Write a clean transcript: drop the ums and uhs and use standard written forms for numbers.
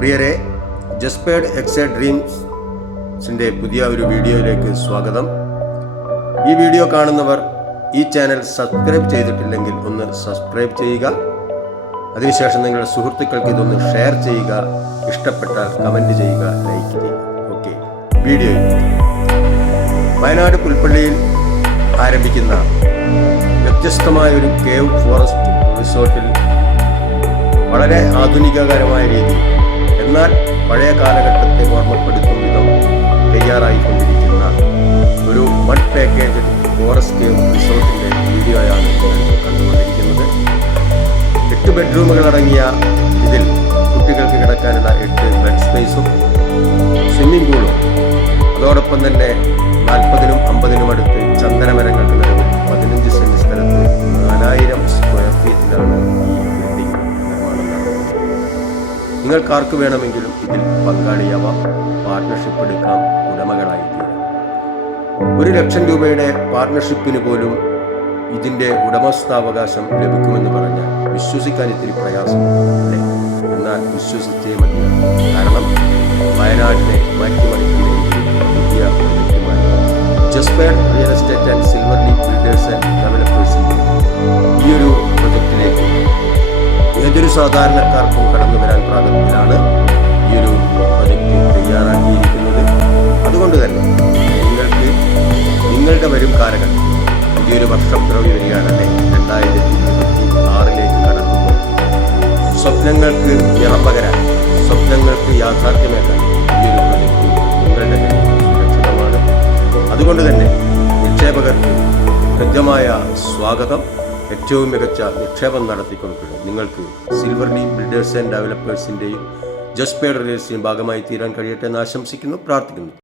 പ്രിയരെ, ജസ്പേഡ് എക്സെ ഡ്രീംസിൻ്റെ പുതിയ ഒരു വീഡിയോയിലേക്ക് സ്വാഗതം. ഈ വീഡിയോ കാണുന്നവർ ഈ ചാനൽ സബ്സ്ക്രൈബ് ചെയ്തിട്ടില്ലെങ്കിൽ ഒന്ന് സബ്സ്ക്രൈബ് ചെയ്യുക. അതിനുശേഷം നിങ്ങളുടെ സുഹൃത്തുക്കൾക്ക് ഇതൊന്ന് ഷെയർ ചെയ്യുക. ഇഷ്ടപ്പെട്ടാൽ കമൻറ്റ് ചെയ്യുക, ലൈക്ക് ചെയ്യുക. ഓക്കെ, വീഡിയോയിൽ വയനാട് പുൽപ്പള്ളിയിൽ ആരംഭിക്കുന്ന വ്യത്യസ്തമായ ഒരു കേവ് ഫോറസ്റ്റ് റിസോർട്ടിൽ വളരെ ആധുനികകരമായ രീതിയിൽ, എന്നാൽ പഴയ കാലഘട്ടത്തെ ഓർമ്മപ്പെടുത്തും വിധം തയ്യാറായിക്കൊണ്ടിരിക്കുന്ന ഒരു വൺ പാക്കേജ് ഫോറസ്റ്റ് കേവ് റിസോർട്ടിൻ്റെ വീഡിയോയാണ് കണ്ടുകൊണ്ടിരിക്കുന്നത്. 8 ബെഡ്റൂമുകൾ അടങ്ങിയ ഇതിൽ കുട്ടികൾക്ക് കിടക്കാനുള്ള 8 ബെഡ് സ്പേസും സ്വിമ്മിംഗ് പൂളും, അതോടൊപ്പം തന്നെ 40-നും 50-നും അടുത്ത് ചന്ദനമരങ്ങൾക്ക് നടുവിൽ 15 സെന്റ് സ്ഥലത്ത് 4000 സ്ക്വയർ ഫീറ്റിലാണ് ഈ ബിൽഡിംഗ് നിർമ്മാണം നടത്തുന്നത്. നിങ്ങൾക്കാർക്ക് വേണമെങ്കിലും ഇതിൽ പങ്കാളിയാവാം, പാർട്ട്ണർഷിപ്പ് എടുക്കാം, ഉടമകളായി തീരാം. 1 ലക്ഷം രൂപയുടെ പാർട്ട്ണർഷിപ്പിന് പോലും ഇതിൻ്റെ ഉടമസ്ഥാവകാശം ലഭിക്കുമെന്ന് പറഞ്ഞാൽ വിശ്വസിക്കാൻ ഇത്തിരി പ്രയാസം അല്ലേ? എന്നാൽ വിശ്വസിച്ചേ മതി. കാരണം വയനാടിനെ മാറ്റിമറിക്കുന്ന പുതിയ പ്രൊജക്റ്റുമായി ജസ്പേഡ് real estate and silver leaf builders and ഡെവലപ്പേഴ്സിൻ്റെ ഈ ഒരു പ്രൊജക്റ്റിലേക്ക് ഏതൊരു സാധാരണക്കാർക്കും കടന്നു വരാൻ പ്രാപ്തത്തിലാണ് ഈ ഒരു പ്രൊജക്റ്റ് തയ്യാറാക്കിയിരിക്കുന്നത്. അതുകൊണ്ട് തന്നെ നിങ്ങൾക്ക് നിങ്ങളുടെ വരും കാലഘട്ടത്തിൽ പുതിയൊരു വർഷപ്പിറവി വരികയാണല്ലേ, 2026 കടക്കുമ്പോൾ സ്വപ്നങ്ങൾക്ക് നിറം പകരാൻ, സ്വപ്നങ്ങൾക്ക് യാഥാർത്ഥ്യമേക്കാൻ ഈ ഒരു പ്രൊജക്റ്റ് നിങ്ങളുടെ സുരക്ഷിതമാണ്. അതുകൊണ്ട് തന്നെ നിക്ഷേപകർക്ക് കൃത്യമായ സ്വാഗതം. ഏറ്റവും മികച്ച നിക്ഷേപം നടത്തിക്കൊണ്ട് നിങ്ങൾക്ക് സിൽവർ ലീഫ് ബിൽഡേഴ്സ് ആൻഡ് ഡെവലപ്പേഴ്സിൻ്റെയും ജസ്പേഡ് റിയൽസിൻ്റെയും ഭാഗമായി തീരാൻ കഴിയട്ടെ എന്ന് ആശംസിക്കുന്നു, പ്രാർത്ഥിക്കുന്നു.